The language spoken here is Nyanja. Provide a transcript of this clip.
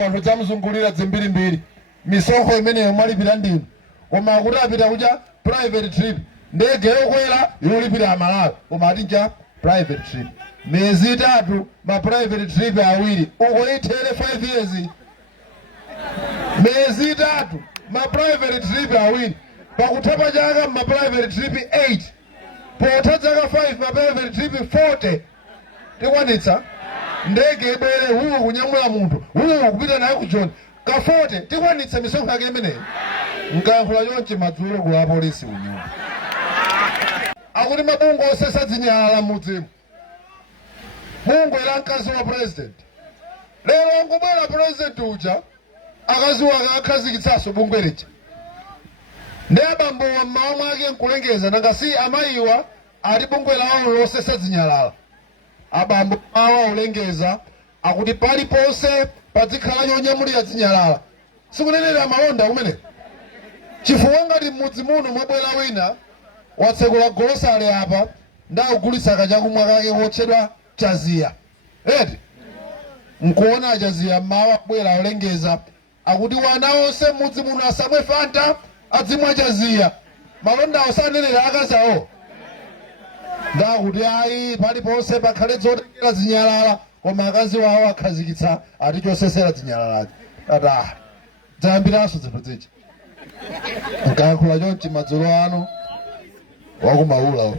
Wantu zamuzungulira zimbiri misonkho imene yomwalipira ndinu koma akuti apita kuja private trip ndege yokwera yolipira amalawi koma ati nja private trip miyezi itatu ma private trip awiri uko itere 5 years miyezi itatu ma private trip awiri pakutapa chaka ma private trip 8 potha chaka 5 ma private trip 40 tikwanitsa ndege ibwere huwu kunyamula munthu huwu kupita naye kujoni ka 40 tikwanitsa misonkho yake imeneyi nkayankhula chonchi madzulo ku apolisi unyumba akuti mabungo osesa zinyalala mudzimu bungo ila mkazi wa president lero ngubwera president uja akazi wake akhazikitsaso bungo licha ndi abambo wa mmawa mwake nkulengeza nangasi amayiwa ali bungo lawo losesa zinyalala abambo awa ulengeza akuti paliponse padzikhala yonyamulira zinyalala sikunenera malonda kumene chifukwa ngati mmudzi muno mwabwera wina watsekula golosale apa ndakugulitsa kachakumwa kake wotchedwa chaziya eti nkuona chaziya mmawa bwera ulengeza akuti wana onse mmudzi muno asamwe fanta adzimwa chaziya malondawo sanenera akazawo ndakuti ayi paliponse pakhale zotengera zinyalala koma akazi wawo akhazikitsa ati chosesera zinyalalazi ata dzayambiranso zinthu zichi nkayankhula chonchi madzulo ano wakumaula